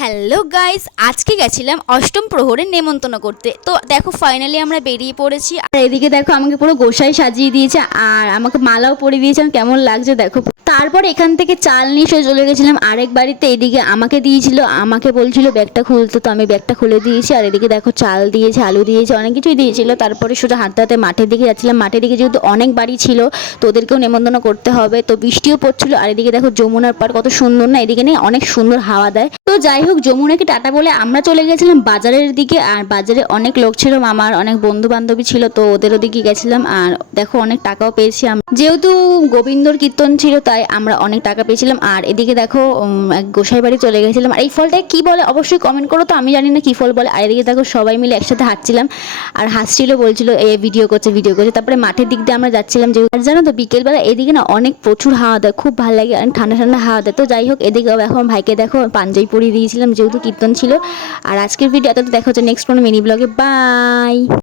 Hello guys, আজকে গেছিলাম অষ্টম প্রহরে নেমন্তন্ন করতে। তো দেখো ফাইনালি আমরা বেরিয়ে পড়েছি। আর এদিকে দেখো আমাকে পুরো গোসাই সাজিয়ে দিয়েছে আর আমাকে মালাও পরিয়ে দিয়েছে। কেমন লাগছে দেখো। তারপর এখান থেকে চাল নিয়ে চলে গেছিলাম আরেক বাড়িতে। এদিকে আমাকে দিয়েছিল, আমাকে বলছিল ব্যাগটা খুলতে, তো আমি ব্যাগটা খুলে দিয়েছি। আর এদিকে দেখো চাল দিয়েছে, আলু দিয়েছে, অনেক কিছুই দিয়েছিল। তারপরে সোজা হাঁটতে হাঁটতে মাঠের দিকে যাচ্ছিলাম। মাঠের দিকে যেহেতু অনেক বাড়ি ছিল তো ওদেরকেও নেমন্তন্ন করতে হবে, তো বৃষ্টিও পড়ছিল। আর এদিকে দেখো যমুনার পাড় কত সুন্দর না, এদিকে নেই অনেক সুন্দর হাওয়া দেয়। তো যাই হোক, যমুনাকে টাটা বলে আমরা চলে গেছিলাম বাজারের দিকে। আর বাজারে অনেক লোক ছিল, আমার অনেক বন্ধু বান্ধবী ছিল, তো ওদের ওদিকে গেছিলাম। আর দেখো অনেক টাকাও পেয়েছি, যেহেতু গোবিন্দর কীর্তন ছিল তাই আমরা অনেক টাকা পেয়েছিলাম। আর এদিকে দেখো এক গোসাই বাড়ি চলে গেছিলাম। আর এই ফলটা কি বলে অবশ্যই কমেন্ট করো, তো আমি জানি না কি ফল বলে। আর এদিকে দেখো সবাই মিলে একসাথে হাঁটছিলাম আর হাসছিল, বলছিল এ ভিডিও করছে ভিডিও করছে। তারপরে মাঠের দিক দিয়ে আমরা যাচ্ছিলাম, যেহেতু আর জানো তো বিকেলবেলা এদিকে না অনেক প্রচুর হাওয়া দেয়, খুব ভালো লাগে, অনেক ঠান্ডা ঠান্ডা হাওয়া দেয়। তো যাই হোক, এদিকে এখন ভাইকে দেখো পাঞ্জাবি পরিয়ে দিয়েছিলাম যেহেতু কীর্তন ছিল। আর আজকের ভিডিও এত দেখা হচ্ছে নেক্সট কোনো মিনি ব্লগে। বাই।